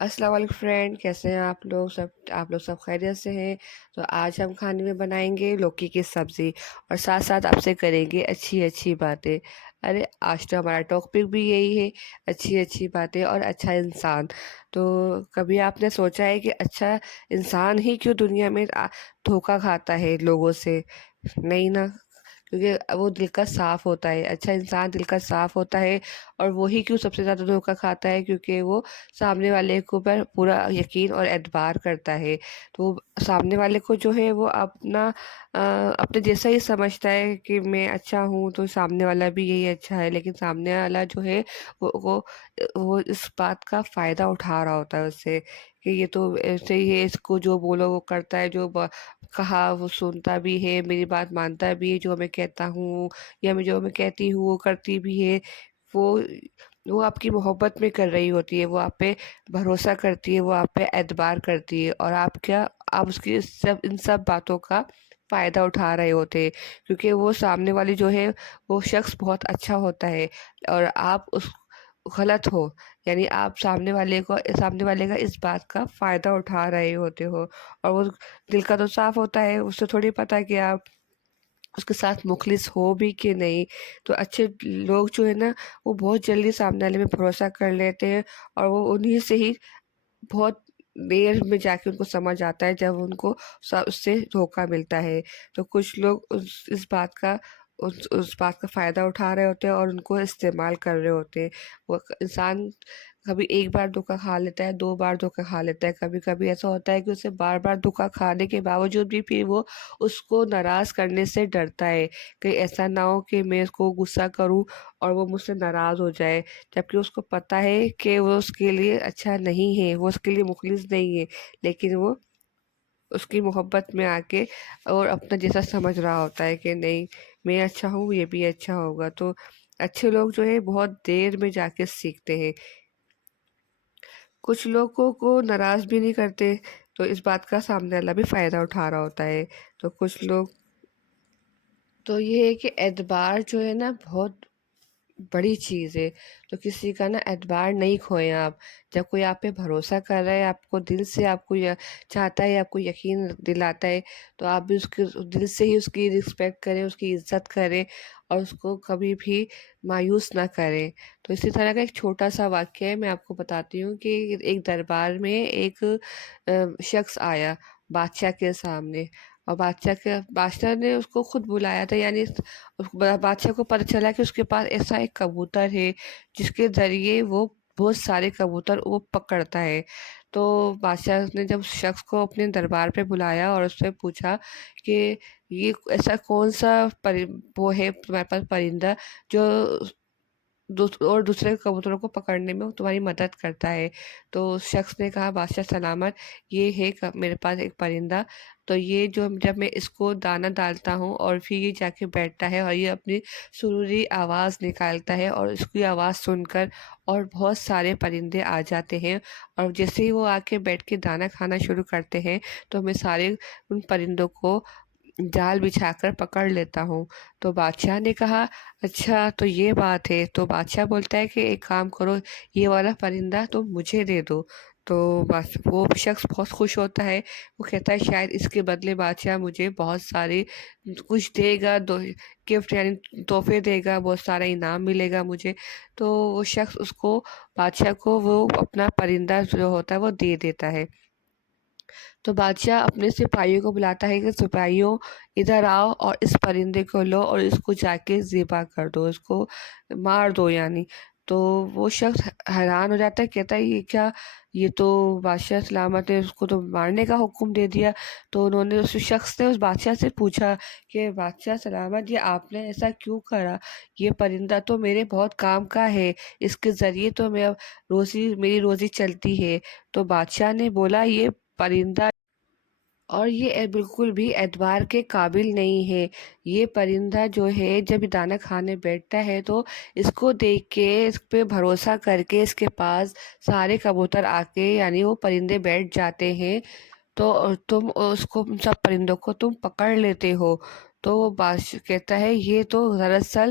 السلام علیکم فرینڈ، کیسے ہیں آپ لوگ سب خیریت سے ہیں؟ تو آج ہم کھانے میں بنائیں گے لوکی کی سبزی، اور ساتھ ساتھ آپ سے کریں گے اچھی اچھی باتیں۔ ارے آج تو ہمارا ٹاپک بھی یہی ہے، اچھی اچھی باتیں اور اچھا انسان۔ تو کبھی آپ نے سوچا ہے کہ اچھا انسان ہی کیوں دنیا میں دھوکا کھاتا ہے لوگوں سے؟ نہیں نا، کیونکہ وہ دل کا صاف ہوتا ہے، اچھا انسان دل کا صاف ہوتا ہے۔ اور وہی کیوں سب سے زیادہ دھوکا کھاتا ہے؟ کیونکہ وہ سامنے والے کو پر پورا یقین اور اعتبار کرتا ہے۔ تو سامنے والے کو جو ہے وہ اپنے جیسا ہی سمجھتا ہے کہ میں اچھا ہوں، تو سامنے والا بھی یہی اچھا ہے، لیکن سامنے والا جو ہے وہ اس بات کا فائدہ اٹھا رہا ہوتا ہے اس سے، کہ یہ تو ایسے ہی ہے، اس کو جو بولو وہ کرتا ہے، کہا وہ سنتا بھی ہے، میری بات مانتا بھی ہے، جو میں کہتا ہوں یا جو میں کہتی ہوں وہ کرتی بھی ہے۔ وہ وہ آپ کی محبت میں کر رہی ہوتی ہے، وہ آپ پہ بھروسہ کرتی ہے، وہ آپ پہ اعتبار کرتی ہے، اور آپ اس کی ان سب باتوں کا فائدہ اٹھا رہے ہوتے ہیں، کیونکہ وہ سامنے والی جو ہے وہ شخص بہت اچھا ہوتا ہے، اور آپ اس غلط ہو، یعنی آپ سامنے والے کا اس بات کا فائدہ اٹھا رہے ہوتے ہو، اور وہ دل کا تو صاف ہوتا ہے، اس سے تھوڑی پتہ کہ آپ اس کے ساتھ مخلص ہو بھی کہ نہیں۔ تو اچھے لوگ جو ہے نا، وہ بہت جلدی سامنے والے میں بھروسہ کر لیتے ہیں، اور وہ انہی سے ہی بہت دیر میں جا کے ان کو سمجھ آتا ہے، جب ان کو اس سے دھوکہ ملتا ہے۔ تو کچھ لوگ اس بات کا فائدہ اٹھا رہے ہوتے ہیں، اور ان کو استعمال کر رہے ہوتے ہیں۔ وہ انسان کبھی ایک بار دھوکہ کھا لیتا ہے، دو بار دھوکہ کھا لیتا ہے، کبھی کبھی ایسا ہوتا ہے کہ اسے بار بار دھوکہ کھانے کے باوجود بھی پھر وہ اس کو ناراض کرنے سے ڈرتا ہے، کہ ایسا نہ ہو کہ میں اس کو غصہ کروں اور وہ مجھ سے ناراض ہو جائے، جبکہ اس کو پتہ ہے کہ وہ اس کے لیے اچھا نہیں ہے، وہ اس کے لیے مخلص نہیں ہے، لیکن وہ اس کی محبت میں آ کے اور اپنا جیسا سمجھ رہا ہوتا ہے کہ نہیں، میں اچھا ہوں، یہ بھی اچھا ہوگا۔ تو اچھے لوگ جو ہے بہت دیر میں جا کے سیکھتے ہیں، کچھ لوگوں کو ناراض بھی نہیں کرتے، تو اس بات کا سامنے والا بھی فائدہ اٹھا رہا ہوتا ہے۔ تو کچھ لوگ تو یہ ہے کہ اعتبار جو ہے نا بہت بڑی چیز ہے، تو کسی کا نا اعتبار نہیں کھوئیں آپ۔ جب کوئی آپ پہ بھروسہ کر رہا ہے، آپ کو دل سے آپ کو چاہتا ہے، آپ کو یقین دلاتا ہے، تو آپ بھی اس کے دل سے ہی اس کی رسپیکٹ کریں، اس کی عزت کریں، اور اس کو کبھی بھی مایوس نہ کریں۔ تو اسی طرح کا ایک چھوٹا سا واقعہ ہے، میں آپ کو بتاتی ہوں کہ ایک دربار میں ایک شخص آیا بادشاہ کے سامنے، اور بادشاہ نے اس کو خود بلایا تھا، یعنی بادشاہ کو پتہ چلا کہ اس کے پاس ایسا ایک کبوتر ہے جس کے ذریعے وہ بہت سارے کبوتر وہ پکڑتا ہے۔ تو بادشاہ نے جب شخص کو اپنے دربار پہ بلایا اور اس سے پوچھا کہ یہ ایسا کون سا وہ ہے تمہارے پاس پرندہ جو اور دوسرے کبوتروں کو پکڑنے میں تمہاری مدد کرتا ہے؟ تو اس شخص نے کہا، بادشاہ سلامت، یہ ہے میرے پاس ایک پرندہ، تو یہ جب میں اس کو دانہ ڈالتا ہوں اور پھر یہ جا کے بیٹھتا ہے، اور یہ اپنی سروری آواز نکالتا ہے، اور اس کی آواز سن کر اور بہت سارے پرندے آ جاتے ہیں، اور جیسے ہی وہ آ کے بیٹھ کے دانہ کھانا شروع کرتے ہیں، تو میں سارے ان پرندوں کو جال بچھا کر پکڑ لیتا ہوں۔ تو بادشاہ نے کہا، اچھا تو یہ بات ہے؟ تو بادشاہ بولتا ہے کہ ایک کام کرو، یہ والا پرندہ تم مجھے دے دو۔ تو وہ شخص بہت خوش ہوتا ہے، وہ کہتا ہے شاید اس کے بدلے بادشاہ مجھے بہت سارے کچھ دے گا، گفٹ یعنی تحفے دے گا، بہت سارا انعام ملے گا مجھے۔ تو وہ شخص بادشاہ کو وہ اپنا پرندہ جو ہوتا ہے وہ دے دیتا ہے۔ تو بادشاہ اپنے سپاہیوں کو بلاتا ہے کہ سپاہیوں ادھر آؤ، اور اس پرندے کو لو اور اس کو جا کے ذبح کر دو، اس کو مار دو یعنی۔ تو وہ شخص حیران ہو جاتا ہے، کہتا ہے یہ کیا، یہ تو بادشاہ سلامت نے اس کو تو مارنے کا حکم دے دیا۔ تو اس شخص نے اس بادشاہ سے پوچھا کہ بادشاہ سلامت، یہ آپ نے ایسا کیوں کرا؟ یہ پرندہ تو میرے بہت کام کا ہے، اس کے ذریعے تو میری روزی چلتی ہے۔ تو بادشاہ نے بولا، یہ پرندہ اور یہ بالکل بھی اعتبار کے قابل نہیں ہے۔ یہ پرندہ جو ہے جب دانہ کھانے بیٹھتا ہے تو اس کو دیکھ کے، اس پہ بھروسہ کر کے اس کے پاس سارے کبوتر آ کے یعنی وہ پرندے بیٹھ جاتے ہیں، تو تم سب پرندوں کو تم پکڑ لیتے ہو۔ تو وہ بادشاہ کہتا ہے یہ تو دراصل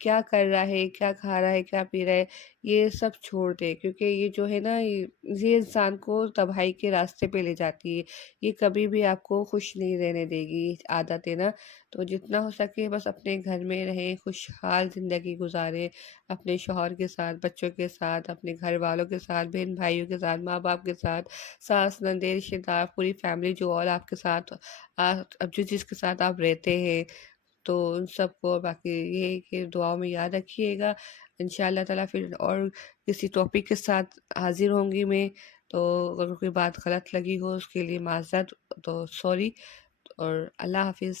کیا کر رہا ہے، کیا کھا رہا ہے، کیا پی رہا ہے، یہ سب چھوڑ دے، کیونکہ یہ جو ہے نا یہ انسان کو تباہی کے راستے پہ لے جاتی ہے، یہ کبھی بھی آپ کو خوش نہیں رہنے دے گی عادت ہے نا۔ تو جتنا ہو سکے بس اپنے گھر میں رہیں، خوشحال زندگی گزاریں، اپنے شوہر کے ساتھ، بچوں کے ساتھ، اپنے گھر والوں کے ساتھ، بہن بھائیوں کے ساتھ، ماں باپ کے ساتھ، ساس نندے رشتے دار، پوری فیملی جو اور آپ کے ساتھ اب جس کے ساتھ آپ رہتے ہیں، تو ان سب کو باقی یہ ہے کہ دعاؤں میں یاد رکھیے گا۔ انشاء اللہ تعالیٰ پھر اور کسی ٹاپک کے ساتھ حاضر ہوں گی میں، تو اگر کوئی بات غلط لگی ہو اس کے لیے معذرت، تو سوری، اور اللہ حافظ۔